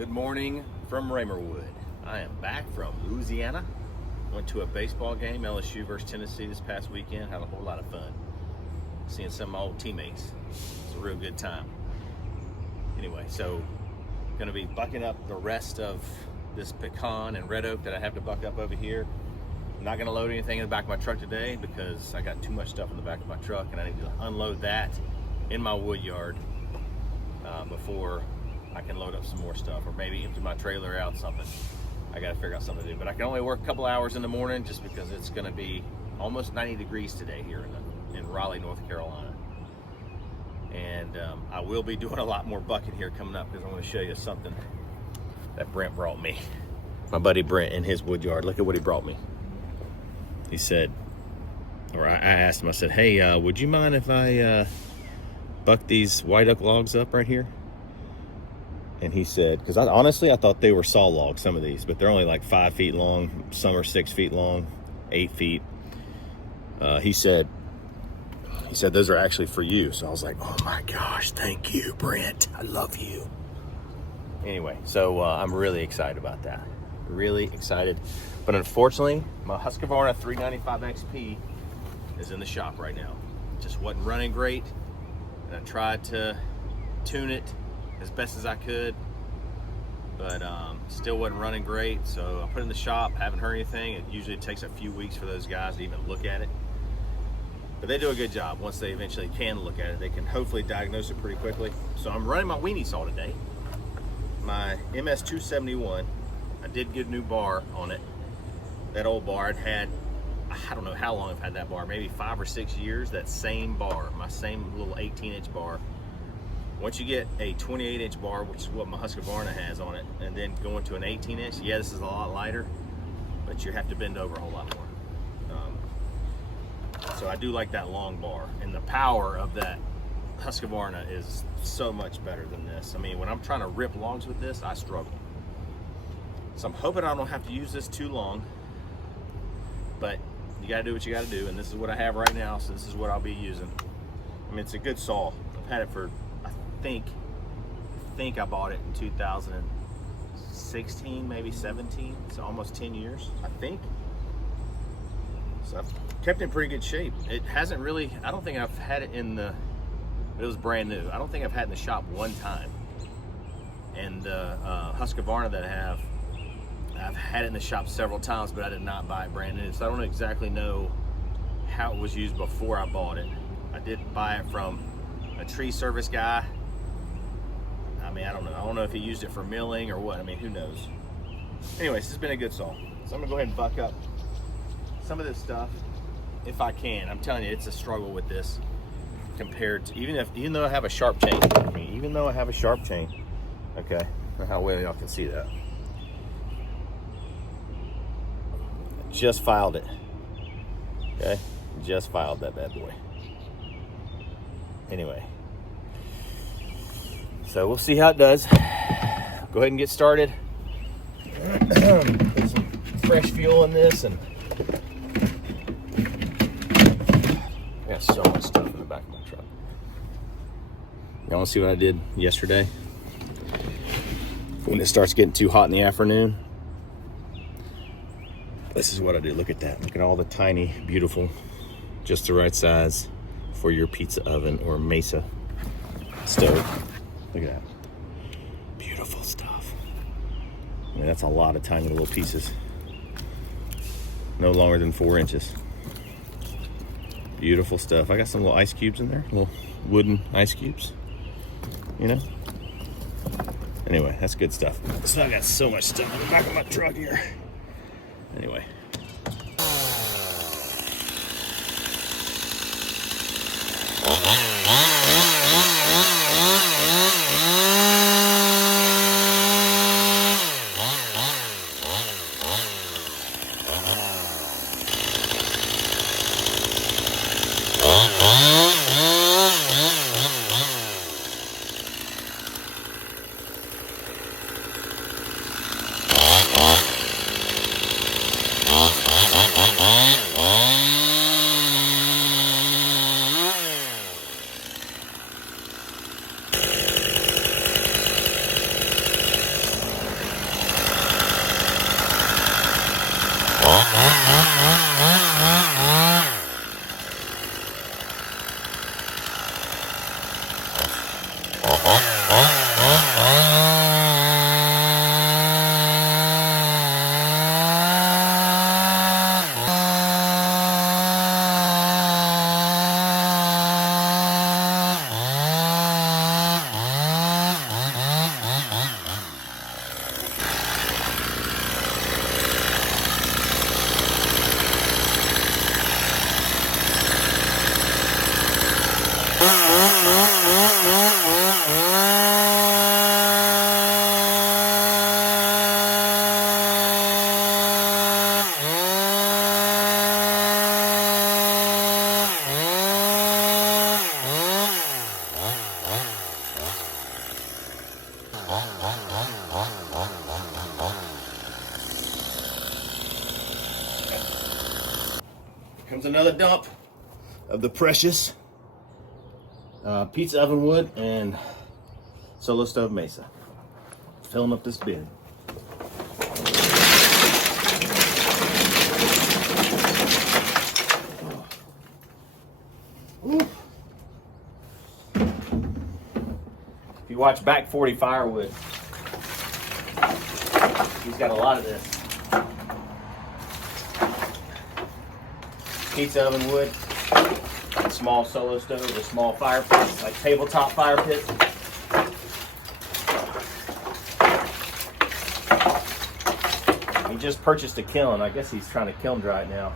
Good morning from Raymerwood. I am back from Louisiana. Went to a baseball game, LSU versus Tennessee this past weekend. Had a whole lot of fun. Seeing some of my old teammates. It's a real good time. Anyway, so gonna be bucking up the rest of this pecan and red oak that I have to buck up over here. I'm not gonna load anything in the back of my truck today because I got too much stuff in the back of my truck and I need to unload that in my wood yard before I can load up some more stuff, or maybe empty my trailer out, something. I gotta figure out something to do. But I can only work a couple hours in the morning just because it's gonna be almost 90 degrees today here in Raleigh, North Carolina. And I will be doing a lot more bucket here coming up because I want to show you something that Brent brought me. My buddy Brent in his wood yard. Look at what he brought me. He said, or I asked him, I said, hey, would you mind if I buck these white oak logs up right here? And he said, because honestly I thought they were saw logs, some of these, but they're only like 5 feet long. Some are 6 feet long, 8 feet. He said those are actually for you. So I was like, oh my gosh, thank you, Brent. I love you. Anyway, so I'm really excited about that. Really excited. But unfortunately, my Husqvarna 395 XP is in the shop right now. Just wasn't running great. And I tried to tune it as best as I could, but still wasn't running great. So I put it in the shop, haven't heard anything. It usually takes a few weeks for those guys to even look at it. But they do a good job. Once they eventually can look at it, they can hopefully diagnose it pretty quickly. So I'm running my weenie saw today. My MS-271, I did get a new bar on it. That old bar I'd had, I don't know how long I've had that bar, maybe 5 or 6 years, that same bar, my same little 18-inch bar. Once you get a 28-inch bar, which is what my Husqvarna has on it, and then going to an 18-inch, yeah, this is a lot lighter, but you have to bend over a whole lot more. So I do like that long bar, and the power of that Husqvarna is so much better than this. I mean, when I'm trying to rip logs with this, I struggle. So I'm hoping I don't have to use this too long, but you gotta do what you gotta do, and this is what I have right now, so this is what I'll be using. I mean, it's a good saw. I've had it for, I think I bought it in 2016, maybe 17, so almost 10 years, I think. So I've kept it in pretty good shape. It hasn't really, I don't think I've had it in the, it was brand new. I don't think I've had it in the shop one time. And the Husqvarna that I have, I've had it in the shop several times, but I did not buy it brand new. So I don't exactly know how it was used before I bought it. I did buy it from a tree service guy. I mean, I don't know. I don't know if he used it for milling or what. I mean, who knows? Anyways, this has been a good saw. So I'm gonna go ahead and buck up some of this stuff if I can. I'm telling you, it's a struggle with this compared to, even though I have a sharp chain. I mean, even though I have a sharp chain. Okay, I don't know how well y'all can see that. I just filed it. Okay, just filed that bad boy. Anyway, so we'll see how it does. Go ahead and get started. Put some fresh fuel in this, and I got so much stuff in the back of my truck. Y'all want to see what I did yesterday? When it starts getting too hot in the afternoon, this is what I do. Look at that. Look at all the tiny, beautiful, just the right size for your pizza oven or mesa stove. Look at that. Beautiful stuff. I mean, that's a lot of tiny little pieces. No longer than 4 inches. Beautiful stuff. I got some little ice cubes in there, little wooden ice cubes, you know? Anyway, that's good stuff. So I got so much stuff in the back of my truck here. Anyway. Comes another dump of the precious pizza oven wood and solo stove mesa. Filling up this bin. If you watch Back 40 Firewood, he's got a lot of this. Pizza oven wood, small solo stove, or small fire pits, like tabletop fire pits. He just purchased a kiln. I guess he's trying to kiln dry it now.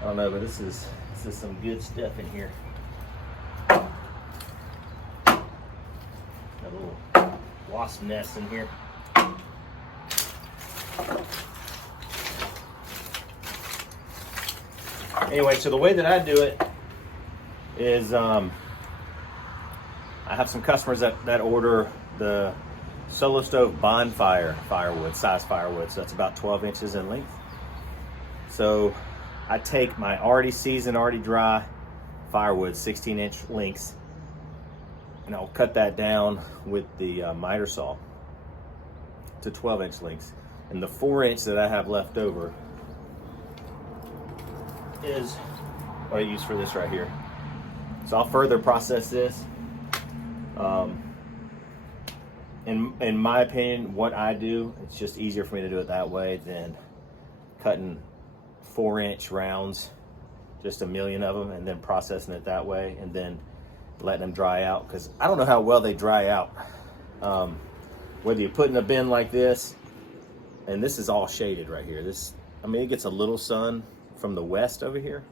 I don't know, but this is some good stuff in here. Got a little wasp nest in here. Anyway, so the way that I do it is I have some customers that order the solo stove bonfire firewood, size firewood. So that's about 12 inches in length. So I take my already seasoned, already dry firewood, 16-inch lengths, and I'll cut that down with the miter saw to 12-inch lengths. And the 4-inch that I have left over is what I use for this right here. So I'll further process this. In my opinion, what I do, it's just easier for me to do it that way than cutting 4-inch rounds, just a million of them, and then processing it that way and then letting them dry out, because I don't know how well they dry out. Whether you put in a bin like this, and this is all shaded right here. I mean, it gets a little sun from the west over here,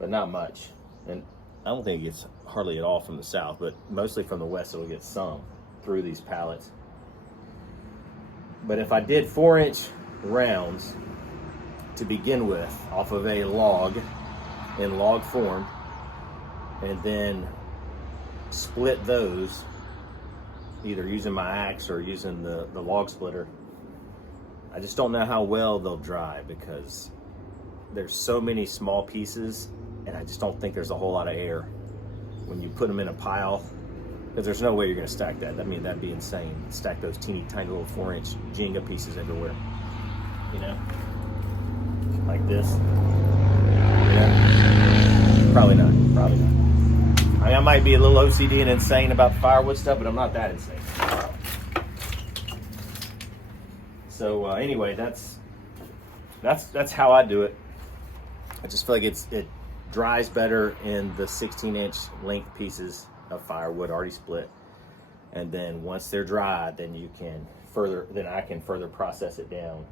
but not much. And I don't think it gets hardly at all from the south, but mostly from the west it'll get some through these pallets. But if I did 4-inch rounds to begin with off of a log in log form, and then split those either using my axe or using the log splitter, I just don't know how well they'll dry, because there's so many small pieces, and I just don't think there's a whole lot of air when you put them in a pile, because there's no way you're going to stack that. I mean, that'd be insane. Stack those teeny tiny little 4-inch Jenga pieces everywhere, you know, like this. You know? Probably not. I mean, I might be a little OCD and insane about the firewood stuff, but I'm not that insane. So anyway, that's how I do it. I just feel like it dries better in the 16-inch length pieces of firewood already split, and then once they're dry, then I can further process it down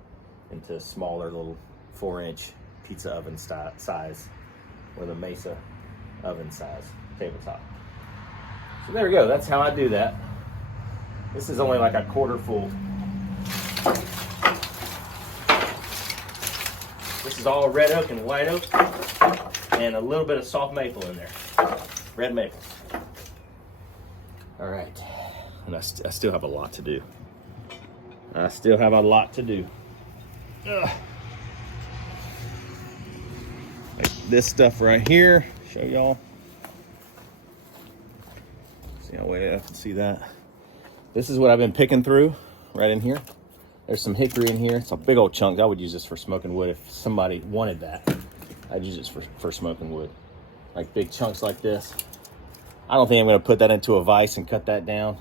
into smaller little 4-inch pizza oven size, or the Mesa oven size tabletop. So there we go. That's how I do that. This is only like a quarter full. This is all red oak and white oak, and a little bit of soft maple in there. Red maple. All right. And I still have a lot to do. Ugh. Like this stuff right here. Show y'all. See how way I can see that. This is what I've been picking through right in here. There's some hickory in here. It's a big old chunk. I would use this for smoking wood if somebody wanted that. I'd use this for smoking wood. Like big chunks like this. I don't think I'm going to put that into a vise and cut that down,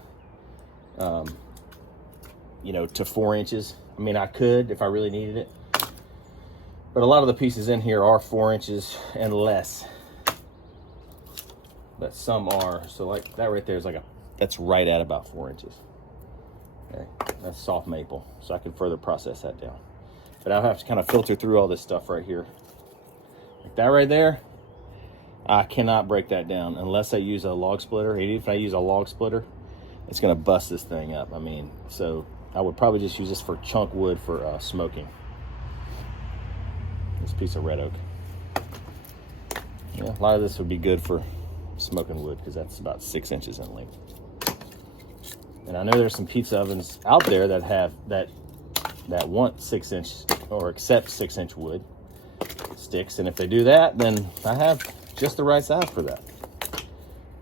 you know, to 4 inches. I mean, I could if I really needed it. But a lot of the pieces in here are 4 inches and less. But some are. So like that right there is that's right at about 4 inches. Okay, that's soft maple, so I can further process that down. But I'll have to kind of filter through all this stuff right here. Like that right there, I cannot break that down unless I use a log splitter. Even if I use a log splitter, it's gonna bust this thing up. I mean, so I would probably just use this for chunk wood for smoking. This piece of red oak. Yeah, a lot of this would be good for smoking wood because that's about 6 inches in length. And I know there's some pizza ovens out there that have that want 6-inch or accept 6-inch wood sticks, and if they do that, then I have just the right size for that.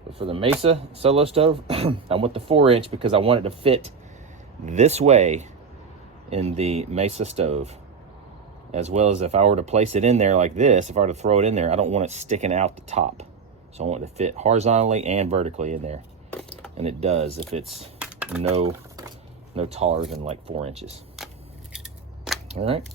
But for the Mesa solo stove, I want the 4-inch because I want it to fit this way in the Mesa stove, as well as if I were to place it in there like this, if I were to throw it in there, I don't want it sticking out the top. So I want it to fit horizontally and vertically in there, and it does if it's no taller than like 4 inches. All right.